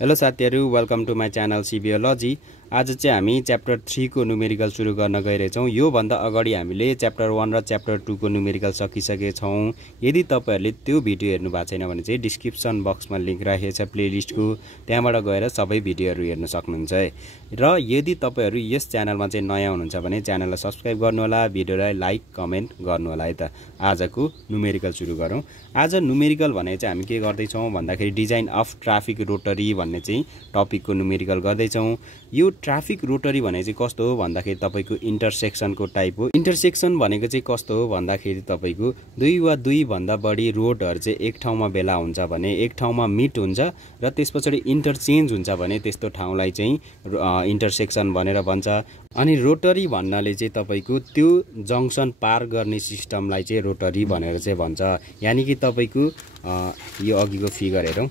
Hello साथीहरु, welcome to my channel सिबियोलोजी। आज चाहिँ हामी च्याप्टर 3 को न्युमेरिकल सुरु गर्न गइरहेछौं। यो भन्दा अगाडि हामीले च्याप्टर 1 र च्याप्टर 2 को न्युमेरिकल सकिसकेका छौं। यदि तपाईहरुले त्यो भिडियो हेर्नु भएको छैन भने चाहिँ डिस्क्रिप्सन बक्समा लिंक राखेको छ प्लेलिस्टको, त्यहाँबाट गएर सबै भिडियोहरु हेर्न सक्नुहुन्छ। र यदि तपाईहरु यस च्यानलमा चाहिँ नयाँ हुनुहुन्छ भने च्यानललाई सब्स्क्राइब गर्नु होला, भिडियोलाई लाइक कमेन्ट गर्नु होला। है त आजको न्युमेरिकल सुरु गरौँ। आज न्युमेरिकल भने चाहिँ हामी के गर्दै छौं भन्दाखेरि डिजाइन अफ ट्राफिक रोटरी भन्ने चाहिँ टपिकको न्युमेरिकल गर्दै छौं। यो ट्राफिक रोटरी भने चाहिँ कस्तो हो भन्दाखेरि तपाईको इन्टरसेक्सनको टाइप हो। इन्टरसेक्सन भनेको चाहिँ कस्तो हो भन्दाखेरि तपाईको दुई वा दुई भन्दा बढी रोडहरु चाहिँ एक ठाउँमा भेला हुन्छ भने एक ठाउँमा मिट हुन्छ र त्यसपछि इन्टरचेन्ज हुन्छ भने त्यस्तो ठाउँलाई चाहिँ इन्टरसेक्सन भनेर भन्छ। अनि रोटरी भन्नाले चाहिँ तपाईको त्यो जंक्सन पार गर्ने सिस्टमलाई चाहिँ रोटरी भनेर चाहिँ भन्छ। यानी कि तपाईको यो अघिको फिगर हेरौं,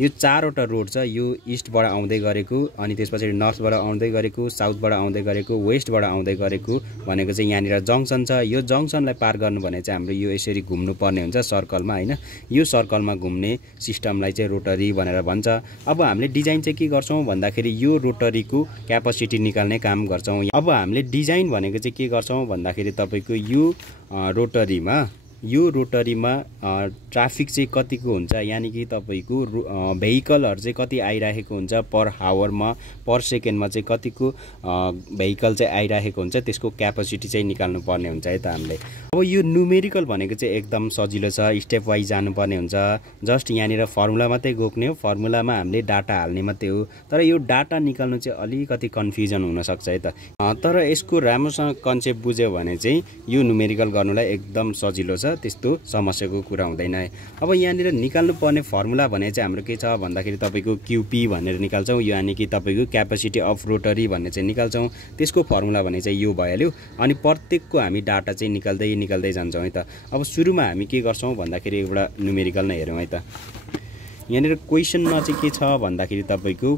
यो चारवटा रोड छ। यो इस्टबाट आउँदै गरेको, अनि त्यसपछि नर्थबाट आउँदै गरेको, साउथबाट आउँदै गरेको, वेस्टबाट आउँदै गरेको भनेको चाहिँ यहाँनिर जंक्सन छ। यो जंक्सनलाई पार गर्नु भने चाहिँ हाम्रो यो यसरी घुम्नु पर्ने हुन्छ सर्कलमा, हैन। यो सर्कलमा घुम्ने सिस्टमलाई चाहिँ रोटरी भनेर भन्छ। अब हामीले डिजाइन चाहिँ के गर्छौं भन्दाखेरि यो रोटरीको क्यापासिटी निकाल्ने काम गर्छौं। अब हामीले डिजाइन भनेको चाहिँ के गर्छौं भन्दाखेरि तपाईको यो रोटरीमा ट्राफिक चाहिँ कतिको हुन्छ, यानी कि तपाईको भेहिकलहरु चाहिँ कति आइराखेको हुन्छ पर हावरमा, पर सेकेन्डमा चाहिँ कतिको भेहिकल चाहिँ आइराखेको हुन्छ, त्यसको क्यापासिटी चाहिँ निकाल्नु पर्ने हुन्छ। है त हामीले अब यो न्युमेरिकल भनेको चाहिँ एकदम सजिलो छ, स्टेप वाइज जानुपर्ने हुन्छ। जस्ट यहाँनिर फर्मुला मात्रै गोप्ने हो, फर्मुलामा हामीले डाटा हाल्ने मात्रै हो। तर यो डाटा निकाल्नु चाहिँ अलिकति कन्फ्युजन हुन सक्छ। है त तर यसको राम्रोसँग कन्सेप्ट बुझ्यो भने चाहिँ यो न्युमेरिकल गर्नुलाई एकदम सजिलो छ, त्यस्तो समस्याको कुरा हुँदैन। अब यहाँनिर निकाल्नु पर्ने फर्मुला भने चाहिँ हाम्रो के छ भन्दाखेरि तपाईको क्यूपी भनेर निकाल्छौं, यानी कि तपाईको क्यापासिटी अफ रोटरी भन्ने चाहिँ निकाल्छौं। त्यसको फर्मुला भने चाहिँ यो भइहाल्यो। अनि प्रत्येकको हामी डाटा चाहिँ निकाल्दै जान्छौं। है त अब सुरुमा हामी के गर्छौं भन्दाखेरि एउटा न्युमेरिकल नै हेरौं। है त यहाँनिर क्वेशनमा चाहिँ के छ भन्दाखेरि तपाईको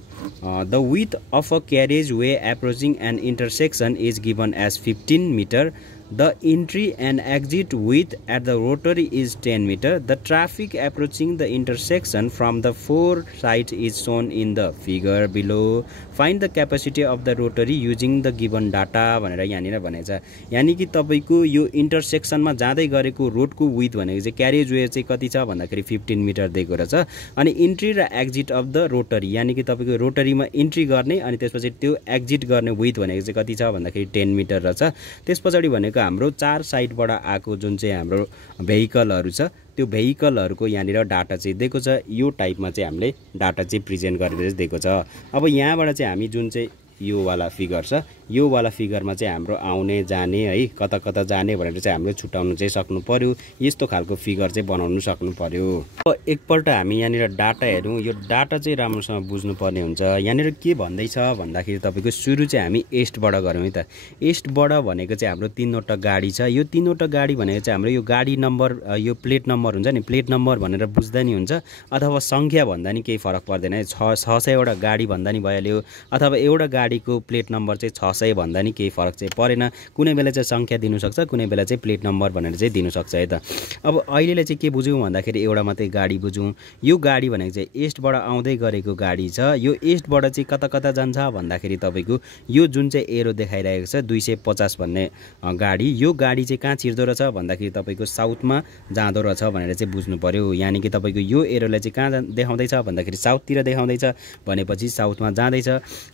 the width of a carriageway approaching an intersection is given as 15 metre. The entry and exit width at the rotary is 10 meter. The traffic approaching the intersection from the four sides is shown in the figure below. Find the capacity of the rotary using the given data भनेर यहाँनिर भनेको छ। यानी कि तपाईको यो इन्टरसेक्सनमा जाँदै गरेको रोडको विड्थ भनेको चाहिँ क्यारेज वे चाहिँ कति छ भन्दाखेरि 15 मिटर दिएको रहेछ। अनि इन्ट्री र एक्जिट अफ द रोटरी, यानी कि तपाईको रोटरीमा इन्ट्री गर्ने अनि त्यसपछि त्यो एक्जिट गर्ने विड्थ भनेको चाहिँ कति छ भन्दाखेरि 10 मिटर रहेछ। त्यसपछि भनेको हाम्रो चार साइडबाट आएको जुन चाहिँ हाम्रो भेहिकलहरु छ, त्यो भेहिकलहरुको यहाँनिर डाटा चाहिँ दिएको छ। यो टाइपमा चाहिँ हामीले डाटा चाहिँ प्रेजेन्ट गरेर दिएको छ। अब यहाँबाट चाहिँ हामी जुन चाहिँ यो वाला फिगर छ, यो वाला फिगरमा चाहिँ हाम्रो आउने जाने, है, कता कता जाने भनेर चाहिँ हामीले छुटाउनु चाहिँ सक्नु पर्यो। यस्तो खालको फिगर चाहिँ बनाउनु सक्नु पर्यो। अब एकपल्ट हामी यहाँनिर डाटा हेरौँ। यो डाटा चाहिँ राम्रोसँग बुझ्नु पर्ने हुन्छ। यहाँनिर के भन्दैछ भन्दाखेरि तपाईको सुरु चाहिँ हामी ईस्टबाट गरौँ। है त ईस्टबाट भनेको चाहिँ हाम्रो तीनवटा गाडी छ। यो तीनवटा गाडी भनेको चाहिँ हाम्रो यो गाडी नम्बर, यो प्लेट नम्बर हुन्छ नि, प्लेट नम्बर भनेर बुझ्दा नि हुन्छ, अथवा संख्या भन्दा नि केही फरक पर्दैन। 600 वटा गाडी भन्दा नि भइहाल्यो, अथवा एउटा गाडीको प्लेट नम्बर चाहिँ 600 भन्दा नि केही फरक चाहिँ परेन। कुनै बेला चाहिँ संख्या दिनु सक्छ, कुनै बेला चाहिँ प्लेट नम्बर भनेर चाहिँ दिनु सक्छ। है त अब अहिलेले चाहिँ के बुझौँ भन्दाखेरि एउटा मात्रै गाडी बुझौँ। यो गाडी भनेको चाहिँ ईस्टबाट आउँदै गरेको गाडी छ। यो ईस्टबाट चाहिँ कता कता जान्छ भन्दाखेरि तपाईको यो जुन चाहिँ एरो देखाइरहेको छ 250 भन्ने गाडी, यो गाडी चाहिँ कहाँ छिर्दो रहेछ भन्दाखेरि तपाईको साउथमा जाँदो रहेछ भनेर चाहिँ बुझ्नु पर्यो। यानी कि तपाईको यो एरोलाई चाहिँ कहाँ देखाउँदैछ भन्दाखेरि साउथतिर देखाउँदैछ, भनेपछि साउथमा जाँदैछ।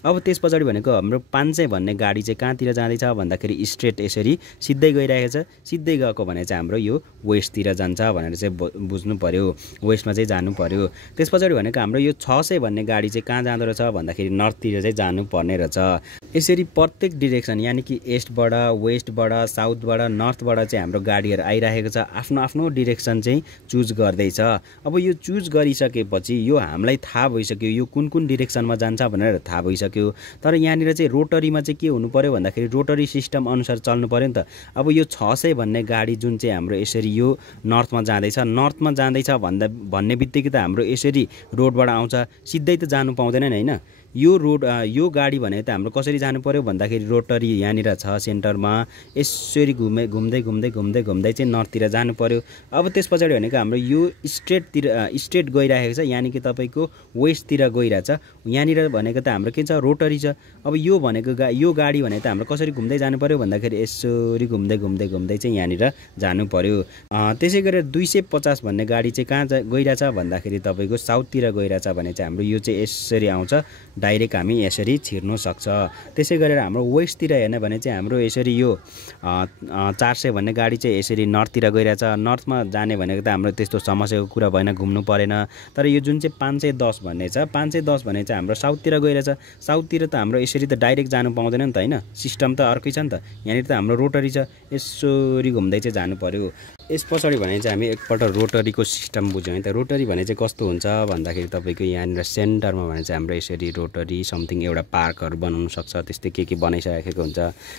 अब त्यसपछि भनेको हाम्रो 500 भन्ने गाडी चाहिँ कहाँतिर जाँदैछ भन्दाखेरि स्ट्रेट यसरी सिधै गइरहेको छ। सिधै गएको भने चाहिँ हाम्रो यो वेस्टतिर जान्छ भनेर चाहिँ बुझ्नु पर्यो, वेस्टमा चाहिँ जानु पर्यो। त्यसपछि भनेको हाम्रो यो 600 भन्ने गाडी चाहिँ कहाँ जाँदो रहेछ भन्दाखेरि नर्थतिर चाहिँ जानु पर्ने रहेछ। यसरी प्रत्येक डिरेक्सन, यानी कि ईस्टबाट, वेस्टबाट, साउथबाट, नर्थबाट चाहिँ हाम्रो गाडीहरु आइरहेको छ। आफ्नो आफ्नो डिरेक्सन चाहिँ चुज गर्दैछ। अब यो चुज गरिसकेपछि यो हामीलाई थाहा भइसक्यो यो कुन कुन डिरेक्सनमा जान्छ भनेर थाहा भइसक्यो। तर यहाँनिर चाहिँ रोटरीमा चाहिँ के हुनु पर्यो भन्दाखेरि रोटरी सिस्टम अनुसार चल्नु पर्यो नि त। अब यो 600 भन्ने गाडी जुन चाहिँ हाम्रो यसरी यो नर्थमा जाँदैछ भन्ने बित्तिकै त हाम्रो यसरी रोडबाट आउँछ, सिधै त जानु पाउँदैन नि, हैन। यो गाडी भने त हाम्रो कसरी जानु पर्यो भन्दाखेरि रोटरी यहाँनिर छ सेन्टरमा, यसरी घुम्दै चाहिँ नर्थतिर जानु पर्यो। अब त्यस पछाडि भनेको हाम्रो यो स्ट्रेट गइरहेको छ, यानि कि तपाईँको वेस्टतिर गइरहेछ। यहाँनिर भनेको त हाम्रो के छ, रोटरी छ। अब यो भनेको यो गाडी भने त हाम्रो कसरी घुम्दै जानु पर्यो भन्दाखेरि यसरी घुम्दै चाहिँ यहाँनिर जानु पर्यो। त्यसै गरेर 250 भन्ने गाडी चाहिँ कहाँ गइरहेछ भन्दाखेरि तपाईँको साउथतिर गइरहेछ भने चाहिँ हाम्रो यो चाहिँ यसरी आउँछ, डाइरेक्ट हामी यसरी छिर्नु सक्छ। त्यसै गरेर हाम्रो वेस्टतिर हेर्ने भने चाहिँ हाम्रो यसरी यो 400 भन्ने गाडी चाहिँ यसरी नर्थतिर गइरहेछ। नर्थमा जाने भनेको त हाम्रो त्यस्तो समस्याको कुरा भएन, घुम्नु परेन। तर यो जुन चाहिँ 510 भन्ने छ, 510 भन्ने चाहिँ हाम्रो साउथतिर गइरहेछ। साउथतिर त हाम्रो यसरी त डाइरेक्ट जानु पाउँदैन नि त होइन, सिस्टम त अर्कै छ नि त। यहाँनिर त हाम्रो रोटरी छ, यसरी घुम्दै चाहिँ जानु पर्यो। यस पछाडि भने चाहिँ हामी एकपल्ट रोटरीको सिस्टम बुझ्यौँ है त। रोटरी भने चाहिँ कस्तो हुन्छ भन्दाखेरि तपाईँको यहाँनिर सेन्टरमा भने चाहिँ हाम्रो यसरी रोटरी समथिङ एउटा पार्कहरू बनाउनु सक्छ, त्यस्तै के बनाइसकेको हुन्छ।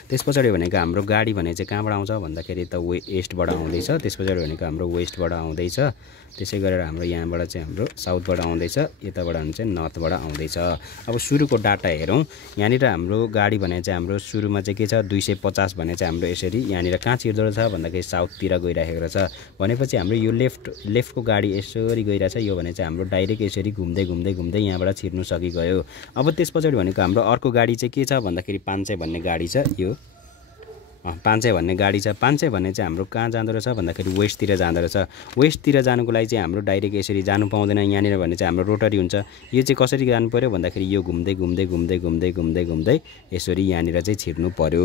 त्यस पछाडि भनेको हाम्रो गाडी भने चाहिँ कहाँबाट आउँछ भन्दाखेरि त वेस्टबाट आउँदैछ। त्यस पछाडि भनेको हाम्रो वेस्टबाट आउँदैछ। त्यसै गरेर हाम्रो यहाँबाट चाहिँ हाम्रो साउथबाट आउँदैछ, यताबाट चाहिँ नर्थबाट आउँदैछ। अब सुरुको डाटा हेरौँ। यहाँनिर हाम्रो गाडी भने चाहिँ हाम्रो सुरुमा चाहिँ के छ, 250 भने चाहिँ हाम्रो यसरी यहाँनिर कहाँ छिर्दो रहेछ भन्दाखेरि साउथतिर गइरहेको रहेछ। भनेपछि हाम्रो यो लेफ्टको गाडी यसरी गइरहेछ। यो भने चाहिँ हाम्रो डाइरेक्ट यसरी घुम्दै यहाँबाट छिर्नु सकिगयो। अब त्यस पछाडि भनेको हाम्रो अर्को गाडी चाहिँ के छ भन्दाखेरि 500 भन्ने गाडी छ। यो 500 भन्ने गाडी छ। 500 भन्ने चाहिँ हाम्रो कहाँ जाँदो रहेछ भन्दाखेरि वेस्टतिर जाँदो रहेछ। वेस्टतिर जानुको लागि चाहिँ हाम्रो डाइरेक्ट यसरी जानु पाउँदैन। यहाँनिर भने चाहिँ हाम्रो रोटरी हुन्छ। यो चाहिँ कसरी जानु पर्यो भन्दाखेरि यो घुम्दै यसरी यहाँनिर चाहिँ छिर्नु पर्यो।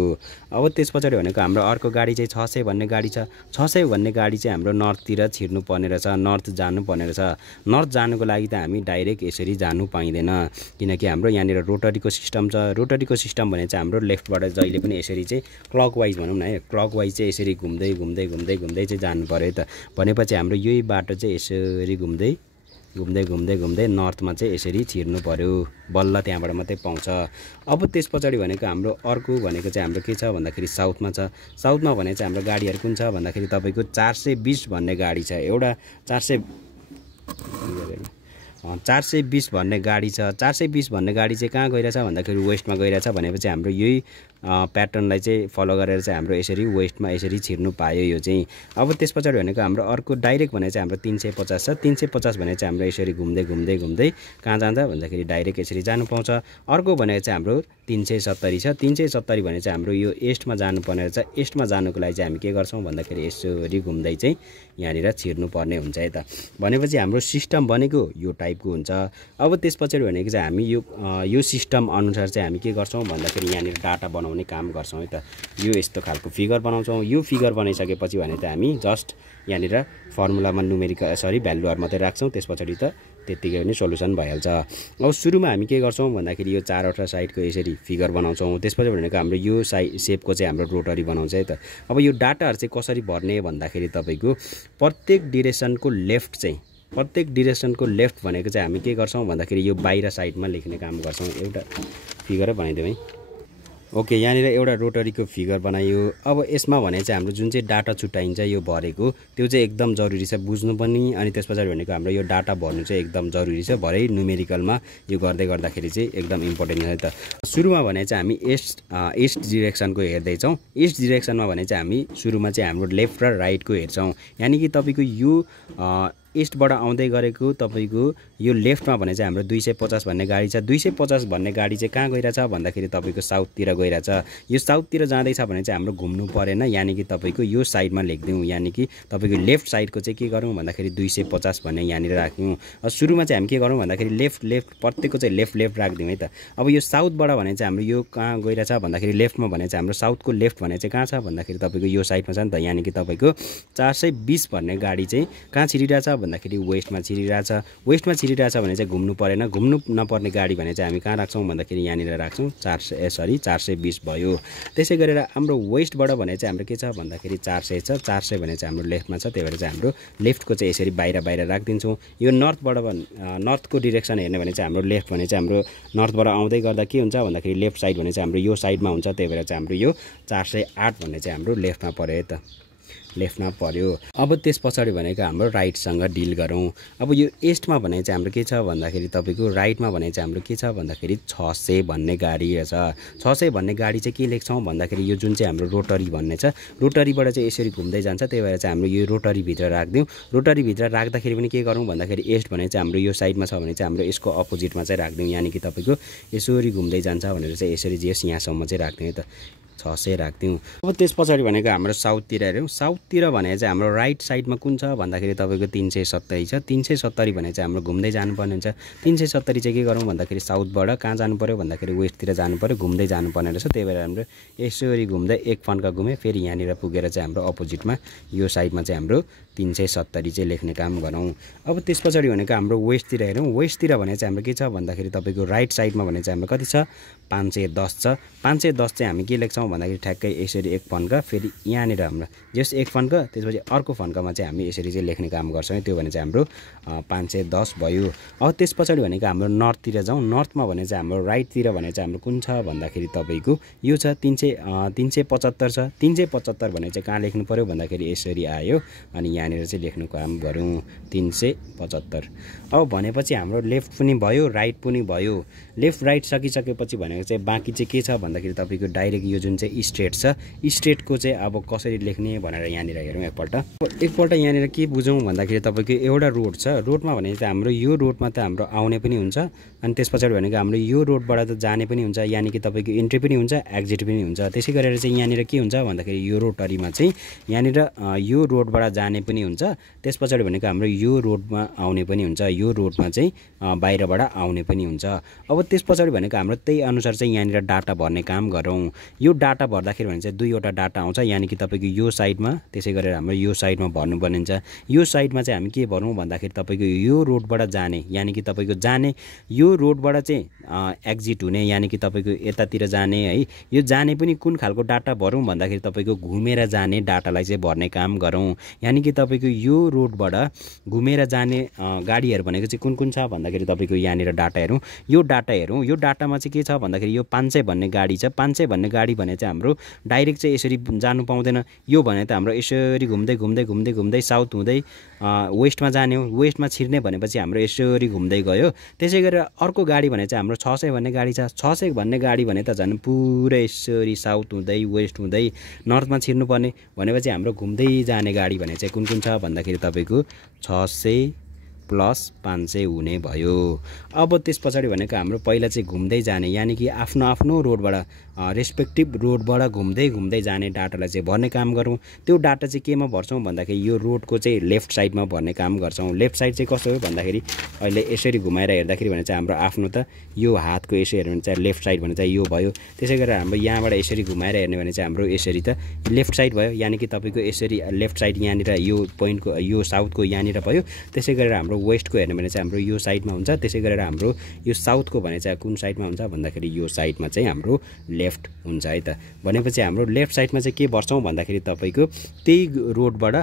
अब त्यस पछाडि भनेको हाम्रो अर्को गाडी चाहिँ 600 भन्ने गाडी छ। 600 भन्ने गाडी चाहिँ हाम्रो नर्थतिर छिर्नु पर्ने रहेछ, नर्थ जानुपर्ने रहेछ। नर्थ जानुको लागि त हामी डाइरेक्ट यसरी जानु पाइँदैन, किनकि हाम्रो यहाँनिर रोटरीको सिस्टम छ। रोटरीको सिस्टम भने चाहिँ हाम्रो लेफ्टबाट जहिले पनि यसरी चाहिँ क्लकवाइज भनौँ न है, क्लकवाइज चाहिँ यसरी घुम्दै चाहिँ जानु पर्यो त। भनेपछि हाम्रो यही बाटो चाहिँ यसरी घुम्दै नर्थमा चाहिँ यसरी छिर्नु पर्यो, बल्ल त्यहाँबाट मात्रै पाउँछ। अब त्यस पछाडि भनेको हाम्रो अर्को भनेको चाहिँ हाम्रो के छ भन्दाखेरि साउथमा छ। साउथमा भने चाहिँ हाम्रो गाडीहरू कुन छ भन्दाखेरि तपाईँको 420 भन्ने गाडी छ। एउटा 420 भन्ने गाडी छ। 420 भन्ने गाडी चाहिँ कहाँ गइरहेछ भन्दाखेरि वेस्टमा गइरहेछ। भनेपछि हाम्रो यही प्याटर्नलाई चाहिँ फलो गरेर चाहिँ हाम्रो यसरी वेस्टमा यसरी छिर्नु पायो यो चाहिँ। अब त्यस पछाडि भनेको हाम्रो अर्को डाइरेक्ट भने चाहिँ हाम्रो 350 छ। 350 भने चाहिँ हाम्रो यसरी घुम्दै कहाँ जान्छ भन्दाखेरि डाइरेक्ट यसरी जानु पाउँछ। अर्को भनेको चाहिँ हाम्रो 370 छ। 370 भने चाहिँ हाम्रो यो ईस्टमा जानुपर्ने रहेछ। ईस्टमा जानुको लागि चाहिँ हामी के गर्छौँ भन्दाखेरि यसरी घुम्दै चाहिँ यहाँनिर छिर्नु पर्ने हुन्छ है त। भनेपछि हाम्रो सिस्टम भनेको यो टाइपको हुन्छ। अब त्यस पछाडि भनेको चाहिँ हामी यो सिस्टम अनुसार चाहिँ हामी के गर्छौँ भन्दाखेरि यहाँनिर डाटा बनाउने काम गर्छौँ है त। यो यस्तो खालको फिगर बनाउँछौँ। यो फिगर बनाइसकेपछि भने त हामी जस्ट यहाँनिर फर्मुलामा भ्यालुहरू मात्रै राख्छौँ। त्यस पछाडि त त्यत्तिकै पनि सोल्युसन भइहाल्छ। अब सुरुमा हामी के गर्छौँ भन्दाखेरि यो 4वटा साइडको यसरी फिगर बनाउँछौँ। त्यसपछि भनेको हाम्रो यो सेपको चाहिँ हाम्रो रोटरी बनाउँछ है त। अब यो डाटाहरू चाहिँ कसरी भर्ने भन्दाखेरि तपाईँको प्रत्येक डिरेक्सनको लेफ्ट भनेको चाहिँ हामी के गर्छौँ भन्दाखेरि यो बाहिर साइडमा लेख्ने काम गर्छौँ। एउटा फिगरै बनाइदिउँ है। ओके, यहाँनिर एउटा रोटरीको फिगर बनायो। अब यसमा भने चाहिँ हाम्रो जुन चाहिँ डाटा छुट्याइन्छ यो भरेको, त्यो चाहिँ एकदम जरुरी छ बुझ्नु पनि। अनि त्यस पछाडि भनेको हाम्रो यो डाटा भर्नु चाहिँ एकदम जरुरी छ। भरे न्युमेरिकलमा यो गर्दाखेरि चाहिँ एकदम इम्पोर्टेन्ट छ त। सुरुमा भने चाहिँ हामी ईस्ट डिरेक्सनको हेर्दैछौँ। ईस्ट डिरेक्सनमा भने चाहिँ हामी सुरुमा चाहिँ हाम्रो लेफ्ट र राइटको हेर्छौँ। यानि कि तपाईँको यो ईस्टबाट आउँदै गरेको तपाईँको यो लेफ्टमा भने चाहिँ हाम्रो 250 भन्ने गाडी छ। 250 भन्ने गाडी चाहिँ कहाँ गइरहेछ भन्दाखेरि तपाईँको साउथतिर गइरहेछ। यो साउथतिर जाँदैछ भने चाहिँ हाम्रो घुम्नु परेन, यानि कि तपाईँको यो साइडमा लेखिदिउँ। यानि कि तपाईँको लेफ्ट साइडको चाहिँ के गरौँ भन्दाखेरि 250 भन्ने यहाँनिर राख्यौँ। सुरुमा चाहिँ हामी के गरौँ भन्दाखेरि लेफ्ट प्रत्येकको चाहिँ लेफ्ट राखिदिउँ है त। अब यो साउथबाट भने चाहिँ हाम्रो यो कहाँ गइरहेछ भन्दाखेरि लेफ्टमा भने चाहिँ हाम्रो साउथको लेफ्ट भने चाहिँ कहाँ छ भन्दाखेरि तपाईँको यो साइडमा छ नि त। यानि कि तपाईँको 420 भन्ने गाडी चाहिँ कहाँ छिरिरहेछ भन्दाखेरि वेस्टमा छिरिरहेछ। वेस्टमा छिरिरहेछ भने चाहिँ घुम्नु परेन। घुम्नु नपर्ने गाडी भने चाहिँ हामी कहाँ राख्छौँ भन्दाखेरि यहाँनिर राख्छौँ। 420 भयो। त्यसै गरेर हाम्रो वेस्टबाट भने चाहिँ हाम्रो के छ भन्दाखेरि 400 छ। 400 भने चाहिँ हाम्रो लेफ्टमा छ, त्यही भएर चाहिँ हाम्रो लेफ्टको चाहिँ यसरी बाहिर राखिदिन्छौँ। यो नर्थको डिरेक्सन हेर्ने भने चाहिँ हाम्रो लेफ्ट भने चाहिँ हाम्रो नर्थबाट आउँदै गर्दा के हुन्छ भन्दाखेरि लेफ्ट साइड भने चाहिँ हाम्रो यो साइडमा हुन्छ। त्यही भएर चाहिँ हाम्रो यो 408 भन्ने चाहिँ हाम्रो लेफ्टमा पऱ्यो है त। लेफ्टमा पर्यो। अब त्यस पछाडि भनेको हाम्रो राइटसँग डिल गरौँ। अब यो ईस्टमा भने चाहिँ हाम्रो के छ भन्दाखेरि तपाईँको राइटमा भने चाहिँ हाम्रो के छ भन्दाखेरि 600 भन्ने गाडी छ। 600 भन्ने गाडी चाहिँ के लेख्छौँ भन्दाखेरि यो जुन चाहिँ हाम्रो रोटरी भन्ने छ, रोटरीबाट चाहिँ यसरी घुम्दै जान्छ, त्यही भएर चाहिँ हाम्रो यो रोटरीभित्र राखिदिउँ। रोटरीभित्र राख्दाखेरि पनि के गरौँ भन्दाखेरि ईस्ट भने चाहिँ हाम्रो यो साइडमा छ भने चाहिँ हाम्रो यसको अपोजिटमा चाहिँ राखिदिउँ, यानि कि तपाईँको यसरी घुम्दै जान्छ भनेर चाहिँ यसरी जे यहाँसम्म चाहिँ राख्दिउँ है त, 600 राख्दिउँ। अब त्यस पछाडि भनेको हाम्रो साउथतिर हेऱ्यौँ। साउथतिर भने चाहिँ हाम्रो राइट साइडमा कुन छ भन्दाखेरि तपाईँको 370 छ। 370 भने चाहिँ हाम्रो घुम्दै जानुपर्ने हुन्छ। 370 चाहिँ के गरौँ भन्दाखेरि साउथबाट कहाँ जानु पऱ्यो भन्दाखेरि वेस्टतिर जानु पऱ्यो, घुम्दै जानुपर्ने रहेछ। त्यही भएर हाम्रो यसरी घुम्दै एक फन्का घुमेँ, फेरि यहाँनिर पुगेर चाहिँ हाम्रो अपोजिटमा यो साइडमा चाहिँ हाम्रो 370 चाहिँ लेख्ने काम गरौँ। अब त्यस पछाडि भनेको हाम्रो वेस्टतिर हेरौँ। वेस्टतिर भने चाहिँ हाम्रो के छ भन्दाखेरि तपाईँको राइट साइडमा भने चाहिँ हाम्रो कति छ 510 छ। 510 चाहिँ हामी के लेख्छौँ भन्दाखेरि ठ्याक्कै यसरी एक फन्का, फेरि यहाँनिर हाम्रो जस एक फन्का, त्यसपछि अर्को फन्कामा चाहिँ हामी यसरी चाहिँ लेख्ने काम गर्छौँ। त्यो भने चाहिँ हाम्रो 510 भयो। अब त्यस पछाडि भनेको हाम्रो नर्थतिर जाउँ। नर्थमा भने चाहिँ हाम्रो राइटतिर भने चाहिँ हाम्रो कुन छ भन्दाखेरि तपाईँको यो छ 375 छ। 375 भने चाहिँ कहाँ लेख्नु पऱ्यो भन्दाखेरि यसरी आयो अनि यहाँनिर चाहिँ लेख्नु काम गरौँ 375। अब भनेपछि हाम्रो लेफ्ट पनि भयो, राइट पनि भयो। लेफ्ट राइट सकिसकेपछि भनेको चाहिँ बाँकी चाहिँ के छ भन्दाखेरि तपाईँको डाइरेक्ट यो जुन चाहिँ स्ट्रेट छ, स्ट्रेटको चाहिँ अब कसरी लेख्ने भनेर यहाँनिर हेरौँ एकपल्ट यहाँनिर के बुझौँ भन्दाखेरि तपाईँको एउटा रोड छ। रोडमा भने चाहिँ हाम्रो यो रोडमा त हाम्रो आउने पनि हुन्छ अनि त्यस पछाडि भनेको हाम्रो यो रोडबाट त जाने पनि हुन्छ, यानि कि तपाईँको इन्ट्री पनि हुन्छ, एक्जिट पनि हुन्छ। त्यसै गरेर चाहिँ यहाँनिर के हुन्छ भन्दाखेरि यो रोटरीमा चाहिँ यहाँनिर यो रोडबाट जाने पनि हुन्छ, त्यस पछाडि भनेको हाम्रो यो रोडमा आउने पनि हुन्छ, यो रोडमा चाहिँ बाहिरबाट आउने पनि हुन्छ। अब त्यस पछाडि भनेको हाम्रो त्यही अनुसार चाहिँ यहाँनिर डाटा भर्ने काम गरौँ। यो डाटा भर्दाखेरि भने चाहिँ दुईवटा डाटा आउँछ, यानि कि तपाईँको यो साइडमा, त्यसै गरेर हाम्रो यो साइडमा भर्नुपर्ने हुन्छ। यो साइडमा चाहिँ हामी के भरौँ भन्दाखेरि तपाईँको यो रोडबाट जाने, यानि कि तपाईँको जाने यो रोडबाट चाहिँ एक्जिट हुने, यानि कि तपाईँको यतातिर जाने है। यो जाने पनि कुन खालको डाटा भरौँ भन्दाखेरि तपाईँको घुमेर जाने डाटालाई चाहिँ भर्ने काम गरौँ। यानि कि तपाईँको यो रोडबाट घुमेर जाने गाडीहरू भनेको चाहिँ कुन कुन छ भन्दाखेरि तपाईँको यहाँनिर डाटा हेरौँ। यो डाटा हेरौँ। यो डाटामा चाहिँ के छ भन्दाखेरि यो 500 भन्ने गाडी छ। 500 भन्ने गाडी भने चाहिँ हाम्रो डाइरेक्ट चाहिँ यसरी जानु पाउँदैन। यो भने त हाम्रो यसरी घुम्दै घुम्दै घुम्दै घुम्दै साउथ हुँदै वेस्टमा जाने हो। वेस्टमा छिर्ने भनेपछि हाम्रो यसरी घुम्दै गयो। त्यसै गरेर अर्को गाडी भने चाहिँ हाम्रो 600 भन्ने गाडी छ। 600 भन्ने गाडी भने त झन् पुरै यसरी साउथ हुँदै वेस्ट हुँदै नर्थमा छिर्नुपर्ने भनेपछि हाम्रो घुम्दै जाने गाडी भने चाहिँ कुन कुन छ भन्दाखेरि तपाईँको 600 प्लस 500 हुने भयो। अब त्यस पछाडि भनेको हाम्रो पहिला चाहिँ घुम्दै जाने, यानि कि आफ्नो आफ्नो रोडबाट रेस्पेक्टिभ रोडबाट घुम्दै घुम्दै जाने डाटालाई चाहिँ भर्ने काम गरौँ। त्यो डाटा चाहिँ केमा भर्छौँ भन्दाखेरि यो रोडको चाहिँ लेफ्ट साइडमा भर्ने काम गर्छौँ। लेफ्ट साइड चाहिँ कस्तो हो भन्दाखेरि अहिले यसरी घुमाएर हेर्दाखेरि भने चाहिँ हाम्रो आफ्नो त यो हातको यसरी हेर्नु भने चाहिँ लेफ्ट साइड भने चाहिँ यो भयो। त्यसै गरेर हाम्रो यहाँबाट यसरी घुमाएर हेर्ने भने चाहिँ हाम्रो यसरी त लेफ्ट साइड भयो, यानि कि तपाईँको यसरी लेफ्ट साइड यहाँनिर यो पोइन्टको यो साउथको यहाँनिर भयो। त्यसै गरेर हाम्रो वेस्टको हेर्ने भने चाहिँ हाम्रो यो साइडमा हुन्छ। त्यसै गरेर हाम्रो यो साउथको भने चाहिँ कुन साइडमा हुन्छ भन्दाखेरि यो साइडमा चाहिँ हाम्रो लेफ्ट हुन्छ है त। भनेपछि हाम्रो लेफ्ट साइडमा चाहिँ के भर्छौँ भन्दाखेरि तपाईँको त्यही रोडबाट